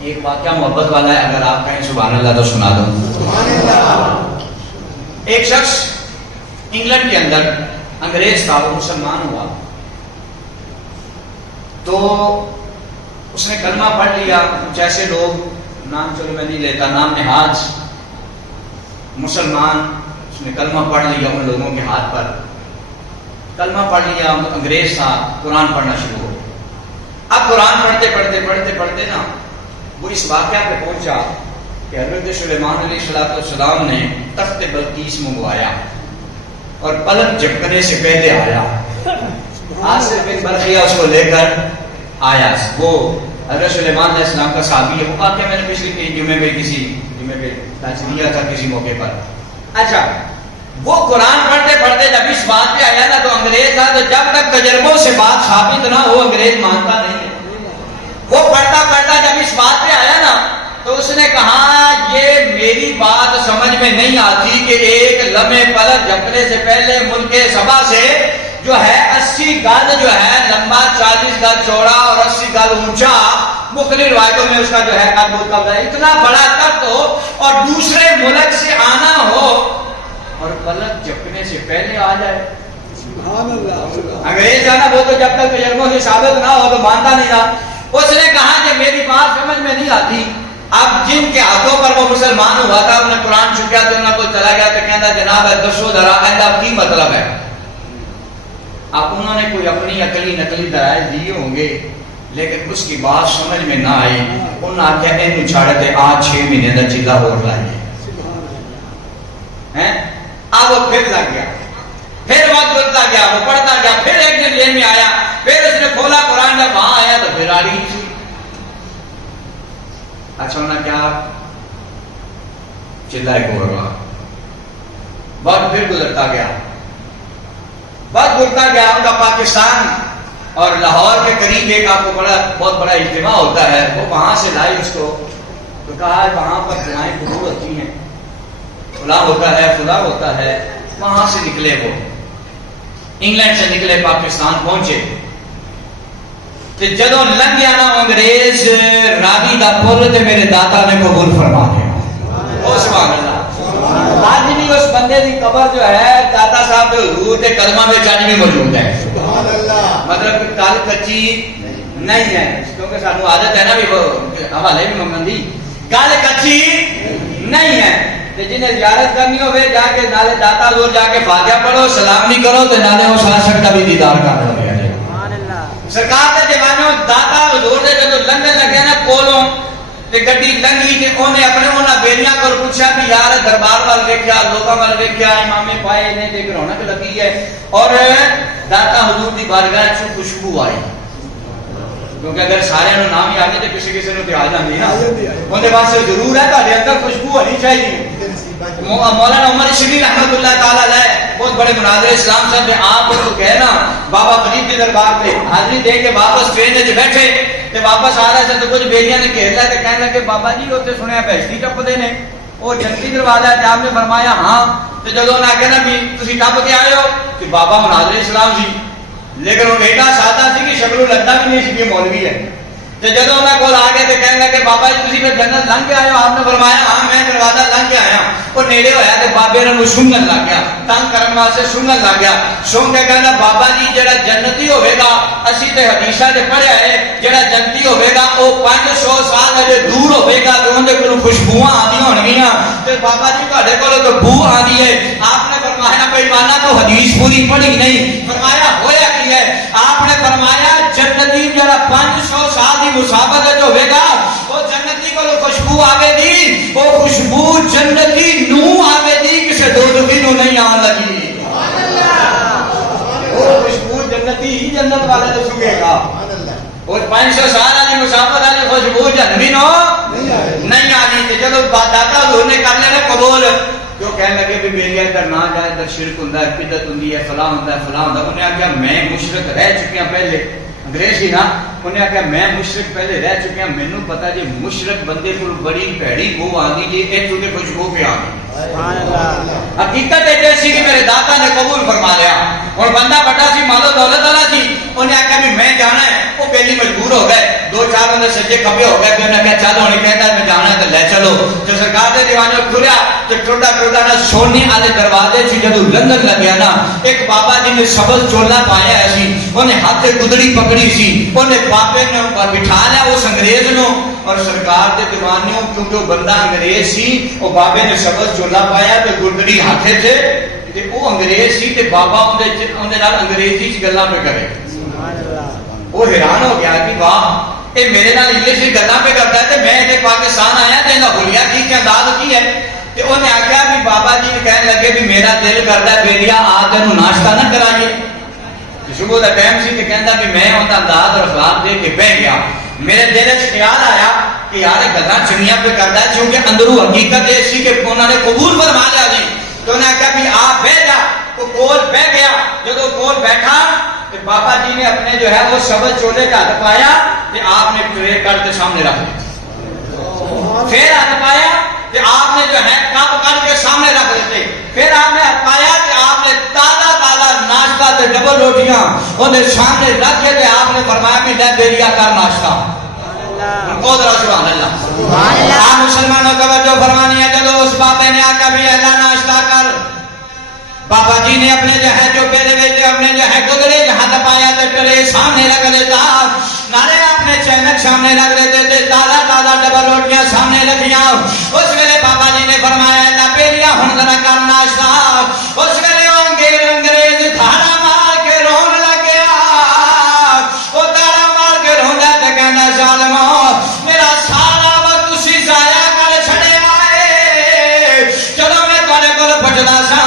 ایک واقعہ محبت والا ہے، اگر آپ کہیں سبحان اللہ تو سنا دو. ایک شخص انگلینڈ کے اندر انگریز تھا، وہ مسلمان ہوا تو اس نے کلمہ پڑھ لیا. کچھ ایسے لوگ، نام چلو میں نہیں لیتا، نام نہاد مسلمان، اس نے کلمہ پڑھ لیا ان لوگوں کے ہاتھ پر، کلمہ پڑھ لیا. انگریز تھا، قرآن پڑھنا شروع ہو. اب قرآن پڑھتے پڑھتے پڑھتے پڑھتے نا وہ اس واقعہ پہ پہنچا کہ حضرت سلیمان علیہ السلام نے تخت بلقیس منگوایا اور پلک جھپکنے سے پہلے آیا. آصف بن برقیہ اس کو لے کر آیا. وہ حضرت سلیمان علیہ السلام کا صحابی ہے. وہ واقعہ میں نے پچھلے جمعے میں کسی جمعے پہ تجزیہ تھا کسی موقع پر. اچھا، وہ قرآن پڑھتے پڑھتے جب اس بات پہ آیا نا تو انگریز تھا، تو جب تک تجربوں سے بات ثابت نہ ہو انگریز مانتا نہیں ہے. وہ پڑھتا پڑھتا جب اس بات پہ آیا نا تو اس نے کہا یہ میری بات سمجھ میں نہیں آتی کہ ایک لمحے پلک جھپکنے سے پہلے ملک سبا سے جو ہے 80 گز جو ہے لمبا، 40 گز چوڑا اور 80 گز اونچا، مختلف روایتوں میں اس کا جو ہے قد ہے، اتنا بڑا تخت ہو اور دوسرے ملک سے آنا ہو اور پلک جھپکنے سے پہلے آ جائے. انگریز جانا وہ تو جب تک تجربوں سے ثابت نہ ہو تو مانتا نہیں تھا. اس نے کہا کہ میری بات سمجھ میں نہیں آتی. اب جن کے ہاتھوں پر وہ مسلمان ہوا تھا انہیں قرآن چکیا تو انہیں کوئی چلا گیا تو کہنا جناب ہے دسو ذرا ایسا کی مطلب ہے. اب انہوں نے کوئی اپنی عقلی نقلی دلائل دیے ہوں گے لیکن اس کی بات سمجھ میں نہ آئی. انہوں نے آخیا اینو چھاڑ دے، آج 6 مہینے کا چیلا اور لائیے. اب وہ پھر لگ گیا، پھر وقت گزرتا گیا، وہ پڑھتا گیا. پھر ایک دن ذہن میں آیا، پھر اس نے کھولا قرآن، جب وہاں آیا تو پھر آ رہی تھی. اچھا انہوں نے کیا چلا کو رہا. وقت پھر گزرتا گیا، وقت گزرتا گیا. ان کا پاکستان اور لاہور کے قریب ایک آپ کو بہت بڑا اجتماع ہوتا ہے. وہ وہاں سے لائی اس کو تو کہا وہاں پر دعائیں قبول ہوتی ہیں، فلاں ہوتا ہے فلاں ہوتا ہے. وہاں سے نکلے، وہ انگلینڈ سے نکلے، پاکستان پہنچے. تو جدوں لنگ گیا نا انگریز راوی دا پل تے میرے داتا نے قبول فرما لیا. او سبحان اللہ. آج بھی اس بندے دی قبر جو ہے داتا صاحب دے حضور دے قدماں وچ اج بھی موجود ہے. سبحان اللہ. مطلب کہ کل کچی نہیں ہے، کیونکہ سانو عادت ہے نا بھی وہ حوالے بھی منگن دی. کل کچی نہیں ہے. جنہیں زیارت کرنی ہوئے جا کے نالے داتا حضور جا کے فاتحہ پڑھو، سلام بھی کرو، تو نالے وہ شاشک کا بھی دیدار کر لو. سرکار دے جوانوں داتا حضور دے جدوں لنگن لگے نا کولوں تے گڈی لنگی تے اونے اپنے انہاں بیلیاں کول پوچھا بھی یار دربار وال ویکھیا، لوکاں وال ویکھیا، امامے پائے نے تے رونق لگی ہے. اور داتا حضور دی بارگاہ چ خوشبو آئی، کیونکہ اگر سارے نوں نام ہی آ گئے تے کسی کسی نوں تے آ جاندی نا. اون دے واسطے ضرور ہے تہاڈے اندر خوشبو ہونی چاہیے. مولانا عمر شبیر رحمۃ اللہ تعالی علیہ بہت بڑے مناظر اسلام صاحب نے آپ کو کہنا بابا فرید کے دربار پہ حاضری دے کے واپس ٹرین وچ بیٹھے تے واپس آ رہے تھے تو کچھ بیلیاں نے گھیر لیا تے کہنے لگے بابا جی اوتھے سنیا بہشتی ٹپدے نے، وہ جنتی دروازہ ہے. آپ نے فرمایا ہاں. تے جدوں انہاں کہنا بھی تسی ٹپ کے آئے ہو کہ بابا مناظر اسلام سی، لیکن وہ ایڈا سادہ سی کہ شکل لگتا بھی نہیں سی کہ مولوی ہے. تے جدوں انہاں کول آ گئے تے کہنے لگے بابا جی تسی پھر جنت لنگ کے آئے ہو؟ آپ نے فرمایا ہاں میں دروازہ لنگ کے آیا. وہ نیڑے ہویا تے بابے نوں سنگن لگ گیا، تنگ کرن واسطے سنگن لگ گیا. سن کے کہنا بابا جی جڑا جنتی ہوے گا، اسی تے حدیثاں تے پڑھیا ہے جڑا جنتی ہوے گا او 500 سال اجے دور ہوے گا تے اون دے کولوں خوشبوواں آندیاں ہونگیاں. تے بابا جی تہاڈے کولوں تو بو آندی ہے. آپ نے فرمایا بے ایماناں تو حدیث پوری پڑھی نہیں. فرمایا ہویا کی ہے؟ آپ نے فرمایا جنتی جڑا 500 سال دی مسافت ہوے گا وہ جنتی کو خوشبو آوے دی، وہ خوشبو جنتی نو آوے دی، کسے دوزخی نو نہیں آن لگی. وہ خوشبو جنتی ہی جنت والے تو سنگے گا. اور 500 سال والی مسافت والی خوشبو جنتی نو نہیں آنی. جب داتا حضور نے کر لینا قبول جو کہنے لگے بھی میری ادھر نہ جائے، ادھر شرک ہوندا ہے، بدعت ہوندی ہے، فلاں ہوندا ہے، فلاں ہوندا ہے. انہیں آخیا میں مشرک رہ چکے ہیں پہلے، انگریز ہی نا. انہیں آخیا میں مشرک پہلے رہ چکے ہیں، مینوں پتا جی مشرک بندے کو بڑی بھڑی بو آندی جی ایتھوں تے خوشبو پہ آندی. حقیقت یہ سی کہ میرے داتا نے قبول فرما لیا. اور بندہ بڑا سی مالو دولت والا سی. انہیں آخیا بھی میں جانا ہے. وہ پہلی مجبور ہو گئے، 2-4 بندے سجے کھبے ہو گئے. انہیں کہا چل ہوں چلو جو سرکار دے دیوانے کھلیا تو ٹوٹا ٹوٹا نا سونے والے دروازے سے جدو لندن لگیا نا ایک بابا جی نے سبز چولا پایا ہے سی انہیں ہاتھ گدڑی پکڑی سی انہیں بابے نے بٹھا لیا اس انگریز نو اور سرکار دے دیوانیوں کیونکہ وہ بندہ انگریز سی وہ بابے نے سبز چولا پایا تو گدڑی ہاتھے تھے وہ انگریز سی تے بابا انہیں نال انگریزی چ گلاں پہ کرے وہ حیران ہو گیا کہ واہ کہ میرے نال انگلش کی گلاں پہ کرتا ہے تے میں تے پاکستان آیا تے نہ بھولیا کی انداز کی ہے تے انہیں آخیا بھی بابا جی کہنے لگے بھی میرا دل کرتا ہے بیلیا آ تینوں ناشتہ نہ کرائیے صبح کا ٹائم سی تے کہندا بھی میں انہاں انداز اور اخلاق دے کے بیٹھ گیا میرے دل وچ خیال آیا کہ یار گلاں چنگیاں پہ کرتا ہے کیونکہ اندروں حقیقت یہ سی کہ انہوں نے قبول فرما لیا جی تو انہیں کہا بھی آپ بیٹھ جا تو کول بیٹھ گیا جب وہ کول بیٹھا تو بابا جی نے اپنے جو ہے وہ سبز چولے کا ہاتھ پایا کہ آپ نے ٹرے کر کے سامنے رکھ دی پھر ہاتھ پایا کہ آپ نے جو ہے کپ کر کے سامنے رکھ دیتے پھر آپ نے ہاتھ پایا کہ آپ نے تازہ تازہ ناشتہ تے ڈبل روٹیاں انہیں سامنے رکھ کے آپ نے فرمایا کہ لے بیلیا کر ناشتہ سبحان اللہ آپ مسلمانوں کا جو فرمانی ہے جب اس بابے نے آقا بھی اللہ ناشتہ کر بابا جی نے اپنے جو ہے جو بیلے بیلے اپنے جو ہے گدڑے ہاتھ پایا تو ٹرے سامنے رکھ دیتا نارے اپنے چینک سامنے رکھ دیتے تھے تازہ تازہ ڈبل روٹیاں سامنے رکھیاں اس ویلے بابا جی نے فرمایا اللہ بیلیا ہن ذرا کر ناشتہ اس ویلے انگریز دھاڑا مار کے رون لگیا وہ دھاڑا مار کے روندا تے کہندا ظالما میرا سارا وقت اسی ضائع کر چھڑیا ہے چلو میں تواڈے کول پوچھدا سا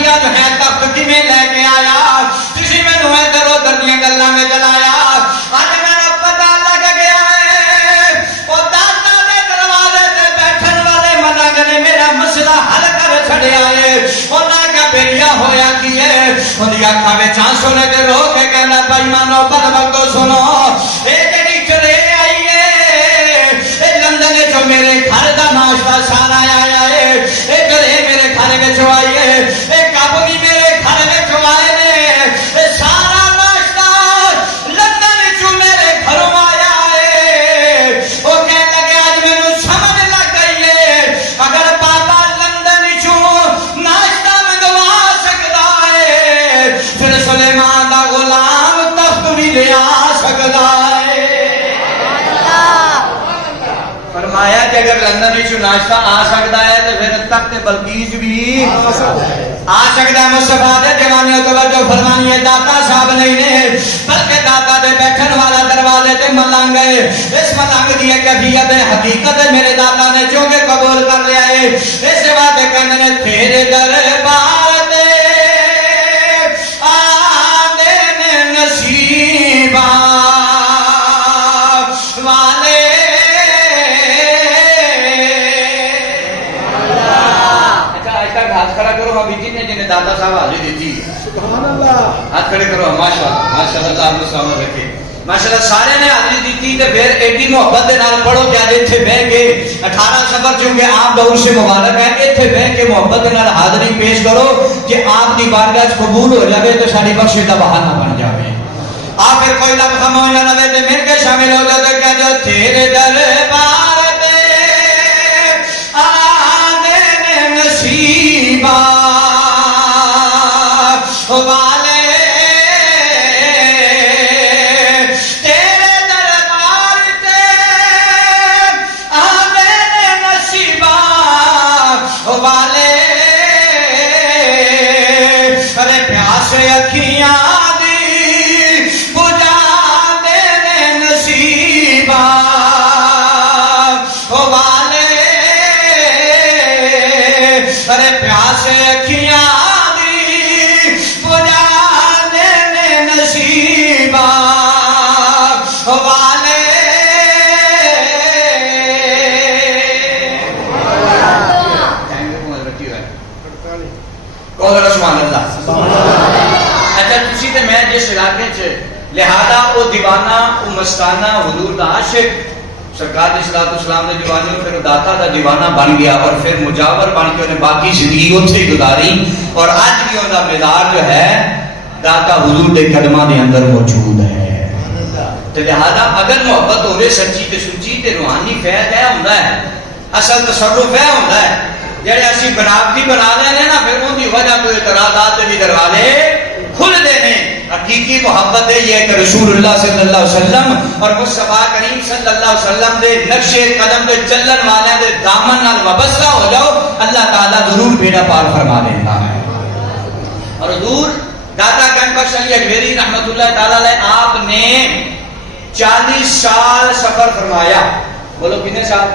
جو ہے تخت میں لے کے آیا کسی میں نوے درو دردیاں گلاں میں جلایا آج میرا پتہ لگ گیا ہے وہ داتا دے دروازے تے بیٹھن والے ملنگ نے میرا مسئلہ حل کر چھڑیا ہے انہاں کا بیلیا ہویا کی ہے انہی آنکھاں وچ آنسو نے تے رو کے کہنا بھائی مانو بد وقتو سنو اے جڑی ٹرے آئی ہے اے لندن جو میرے گھر دا ناشتہ سارا آیا ہے اے ٹرے میرے گھر وچ آئی ہے میرے گھر میں چوائے نے سارا ناشتہ لندن چو میرے گھروں آیا ہے وہ کہنے لگے آج میں سمجھ لگ گئی ہے اگر بابا لندن چو ناشتہ منگوا سکتا ہے پھر سلیمان دا غلام تخت بھی لے آ سکتا ہے فرمایا کہ اگر لندن چو ناشتہ آ سکتا ہے تو پھر تخت بلقیس بھی آ سکتا ہے مصطفیٰ دے دیوانیوں توجہ فرمانی ہے داتا صاحب نہیں نے بلکہ داتا دے بیٹھن والا دروازے تے ملنگ ہے اس ملنگ دی کیفیت حقیقت میرے داتا نے جو کہ قبول کر لیا ہے اس بات کہنے نے تیرے دربار تے آنے نصیبہ والے ہاتھ کھڑا کرو ہم جنہیں جنہیں داتا صاحب حاضری دیتی سبحان اللہ ہاتھ کھڑے کرو ماشاءاللہ آپ نے سامنے رکھے ماشاءاللہ سارے نے حاضری دیتی تے پھر ایڈی محبت دے نال پڑھو کہ آج اتھے بہ کے 18 سفر چونکہ عام دور سے مبارک ہے اتھے بہ کے محبت دے نال حاضری پیش کرو کہ آپ دی بارگاہ قبول ہو جاوے تو ساری بخشش دا بہانہ بن جاوے آپ پھر کوئی لفظ خاموش نہ رہے تے مل کے شامل ہو جاتے کہ جو تیرے دربار تے آنے نصیبہ والے تیرے دربار تے آنے نصیبہ والے کرے پیاس اکھیاں دی بجھا دینے نصیبہ والے کرے پیاس اکھیاں والے اچھا تسی تے میں جس علاقے چ لہذا وہ دیوانہ وہ مستانہ حضور دا عاشق سرکار علیہ الصلوۃ والسلام نے دیوانیوں پھر داتا دا دیوانہ بن گیا اور پھر مجاور بن کے انہیں باقی زندگی اتھے گزاری اور آج بھی ان کا مزار جو ہے داتا حضور دے قدماں دے اندر موجود ہے تو لہذا اگر محبت ہوئے سچی تے سچی تے روحانی فیض ہے ہوندا ہے، اصل تصرف ہے ہوندا ہے، جڑے اسی بناوٹی بنا لینے نا پھر ان کی وجہ تو اعتراضات بھی دروازے کھل دینے۔ حقیقی محبت ہے یہ کہ رسول اللہ صلی اللہ علیہ وسلم اور مصطفیٰ کریم صلی اللہ علیہ وسلم دے نقش قدم دے چلن والے دے دامن نال وابستہ ہو جاؤ، اللہ تعالیٰ ضرور بیڑا پار فرما دیتا ہے۔ اور حضور داتا گنج بخش علی اجمیری رحمت اللہ تعالیٰ علیہ آپ نے 40 سال سفر فرمایا، بولو کتنے سال؟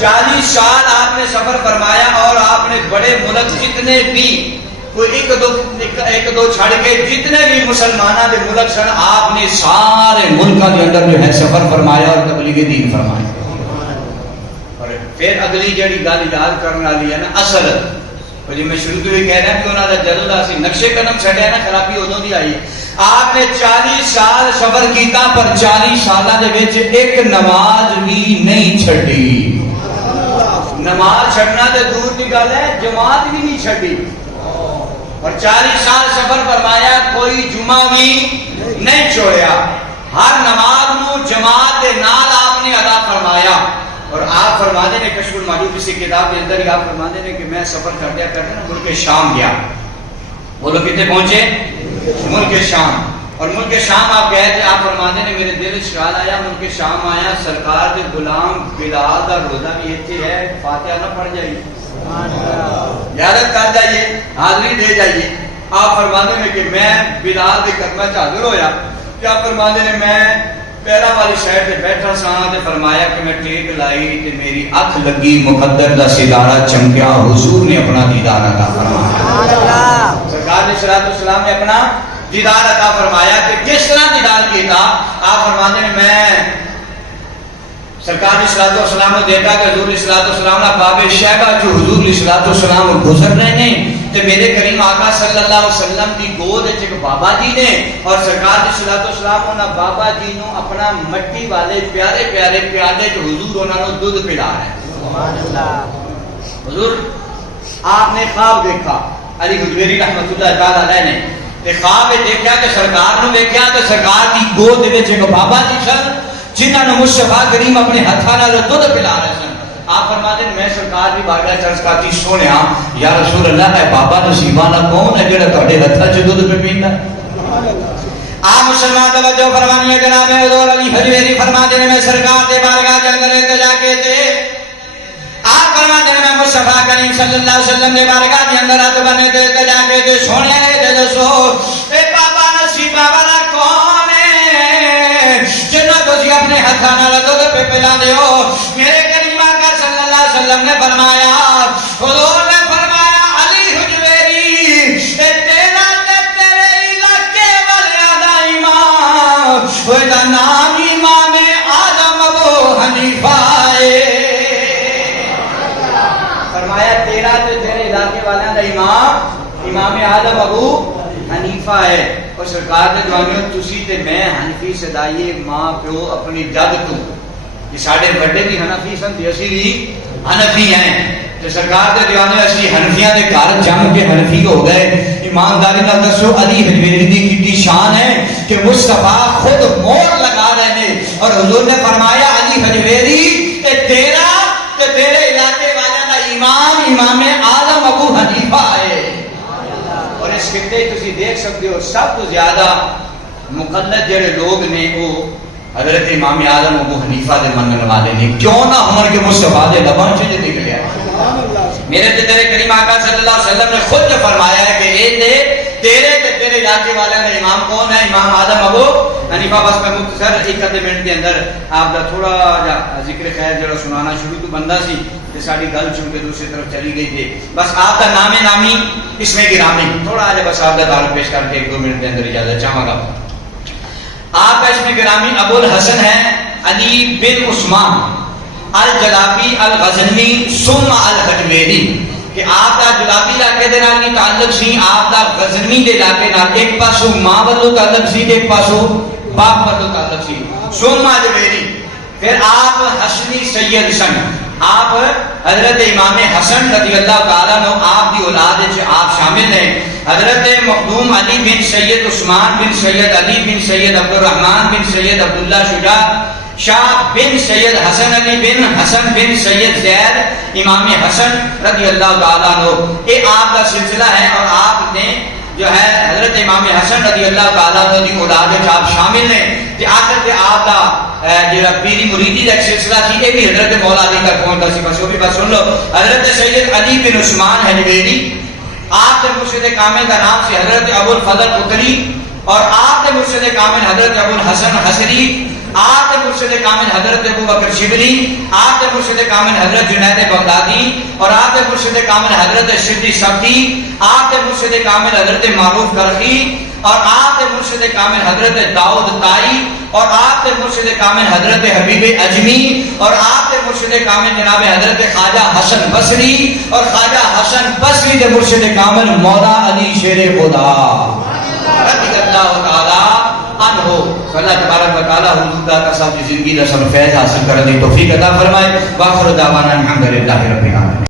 40 سال آپ نے سفر فرمایا، اور آپ نے بڑے ملک جتنے بھی کوئی ایک دو چھڑ کے جتنے بھی مسلمانوں کے ملک سن آپ نے سارے ملکوں کے اندر جو ہے سفر فرمایا اور تبلیغ دین فرمایا۔ اور پھر اگلی جڑی گل یاد کرنے والی ہے نا اصل جی میں شروع تو یہ کہہ رہا کہ انہوں نے جدوں اسی نقشے قدم چھڈیا نا خرابی ادوں دی آئی۔ آپ نے 40 سال سفر کیتا پر 40 سالاں دے وچ ایک نماز بھی نہیں چھڈی۔ نماز چھڈنا تے دور دی گل ہے، جماعت بھی نہیں چھڈی۔ اور 40 سال سفر فرمایا، کوئی جمعہ بھی نہیں چھوڑیا، ہر نماز نو جماعت دے نال آپ نے ادا فرمایا۔ اور آپ فرماتے ہیں کشف المعروف کسی کتاب کے اندر ہی آپ فرماتے ہیں کہ میں سفر کرتے کرتے نا ملک شام گیا۔ وہ لوگ کتنے پہنچے؟ ملک شام۔ اور ملک شام آپ گئے تھے، آپ فرماتے ہیں میرے دل خیال آیا ملک شام آیا سرکار کے غلام بلال کا روزہ بھی ایتھے ہے، فاتحہ نہ پڑھ جائیے، یادت کر جائیے، حاضری دے جائیے۔ آپ فرماتے ہیں کہ میں بلال کے قدمہ چ حاضر ہویا، کیا فرماتے ہیں میں پیرا والی سائڈ پہ بیٹھا سا تے فرمایا کہ میں ٹیک لائی تے میری اکھ لگی مقدر دا ستارہ چمکیا، حضور نے اپنا دیدار عطا فرمایا۔ سرکار نے صلی اللہ علیہ وسلم نے اپنا دیدار عطا فرمایا کہ کس طرح دیدار کیتا؟ آپ فرماتے ہیں میں سرکار نے صلی اللہ علیہ وسلم نے دیکھا کہ حضور صلی اللہ علیہ وسلم نے باب شیبہ جو حضور صلی اللہ علیہ وسلم گزر رہے ہیں تے میرے کریم آقا صلی اللہ علیہ وسلم کی گود ایک بابا جی نے، اور سرکار نے صلی اللہ علیہ وسلم نے بابا جی نو اپنا مٹی والے پیارے پیارے پیالے جو حضور انہاں نو دودھ پلا رہے ہیں۔ سبحان اللہ۔ حضور آپ نے خواب دیکھا، علی حجویری رحمۃ اللہ تعالی علیہ نے تے خواب دیکھا کہ سرکار نو ویکھیا تے سرکار کی گود وچ ایک بابا جی سن جنہاں نو مصطفیٰ کریم اپنے ہتھاں نال دودھ پلا رہے سن۔ آپ فرماتے ہیں میں سرکار کی بارگاہ چرچ کرتی سونیا یا رسول اللہ اے بابا نصیب والا کون ہے جڑا تہاڈے ہتھاں چ دودھ پہ پیندا ہے؟ آپ مسلمان توجہ فرمانی ہے جناب حضور علی حجویری فرماتے ہیں میں سرکار کے بارگاہ جنگل تے جا کے تے آپ فرماتے ہیں میں مصطفیٰ کریم صلی اللہ علیہ وسلم کے بارگاہ کے اندر ہاتھ بنے تے جا کے تے سونے تے دسو اے بابا نصیب والا کون ہے جنہاں تسی اپنے ہتھاں نال دودھ پہ پلاندے ہو؟ میرے وسلم نے فرمایا، حضور نے فرمایا علی حجویری تیرا تے تیرے علاقے والے دا امام ہوئے دا نام امام آدم ابو حنیفہ ہے۔ فرمایا تیرا تے تیرے علاقے والے دا امام آدم ابو حنیفہ ہے۔ اور سرکار نے جوانیوں تسی تے میں حنفی صدائیے ماں پیو اپنی جد تو یہ ساڑھے بڑے بھی حنفی سن تے اسی بھی حنفی ہیں تو سرکار دے دیوانے اسی حنفیاں دے گھر جم کے حنفی ہو گئے۔ ایمانداری نہ دسو علی حجویری دی کتنی شان ہے کہ مصطفیٰ خود موڑ لگا رہے ہیں، اور حضور نے فرمایا علی حجویری کہ تیرا تے تیرے علاقے والے دا امام اعظم ابو حنیفہ ہے۔ اور اس خطے تسی دیکھ سکتے ہو سب تو زیادہ مقلد جڑے لوگ نے وہ حضرت امام اعظم ابو حنیفہ دے منن والے نے، کیوں نہ عمر کے مصطفیٰ دے لباں چ نکلیا ہے۔ میرے تے تیرے کریم آقا صلی اللہ علیہ وسلم نے خود جو فرمایا ہے کہ اے تیرے تے تیرے علاقے والے نے امام کون ہے؟ امام اعظم ابو حنیفہ۔ بس میں مختصر ایک آدھے منٹ کے اندر آپ دا تھوڑا جا ذکر خیر جڑا سنانا شروع تو بندہ سی تے ساری گل چن کے دوسری طرف چلی گئی تھی۔ بس آپ کا نام نامی اس میں گرامی تھوڑا جا بس آپ دا تعارف پیش کر کے ایک دو منٹ کے اندر اجازت چاہوں گا۔ آپ کا اس میں گرامی ابو الحسن ہے علی بن عثمان الجلابی الغزنوی ثم الحجویری، کہ آپ کا جلابی علاقے دے نال نہیں تعلق سی، آپ کا غزنوی دے علاقے نال ایک پاسو ماں والو تعلق سی ایک پاسو باپ والو تعلق سی، ثم الحجویری۔ پھر آپ حسنی سید سن، آپ حضرت امام حسن رضی اللہ تعالیٰ عنہ آپ کی اولاد وچ آپ شامل ہیں۔ حضرت مخدوم علی بن سید عثمان بن سید علی بن سید عبد الرحمن بن سید عبداللہ شجاع شاہ بن سید حسن علی بن حسن بن سید زید امام حسن رضی اللہ تعالیٰ عنہ، یہ آپ کا سلسلہ ہے، اور آپ نے جو ہے حضرت امام حسن رضی اللہ تعالیٰ عنہ کی اولاد وچ آپ شامل ہیں، کہ آخر تے آپ کا جڑا پیری مریدی کا سلسلہ سی یہ بھی حضرت مولا علی تک پہنچتا سی، بس وہ بھی بس سن لو۔ حضرت سید علی بن عثمان حجویری، آپ کے مرشد کامل کا نام سی حضرت ابو الفضل قطری، اور آپ کے مرشد کامل حضرت ابو الحسن حسری، آپ کے مرشد کامل حضرت ابو بکر شبلی، آپ کے مرشد کامل حضرت جنید بغدادی، اور آپ کے مرشد کامل حضرت شدی سبتی، آپ کے مرشد کامل حضرت معروف کرخی، اور آپ کے مرشد کامل حضرت داؤد تائی، اور آپ کے مرشد کامل حضرت حبیب اجمی، اور آپ کے مرشد کامل جناب حضرت خواجہ حسن بصری، اور خواجہ حسن بصری کے مرشد کامل مولا علی شیر خدا رضی اللہ تعالیٰ عنہ۔ اللہ تبارک و تعالیٰ حضور کا سب کی زندگی کا سب فیض حاصل کرنے کی توفیق عطا فرمائے۔ وآخر دعوانا الحمدللہ رب العالمین۔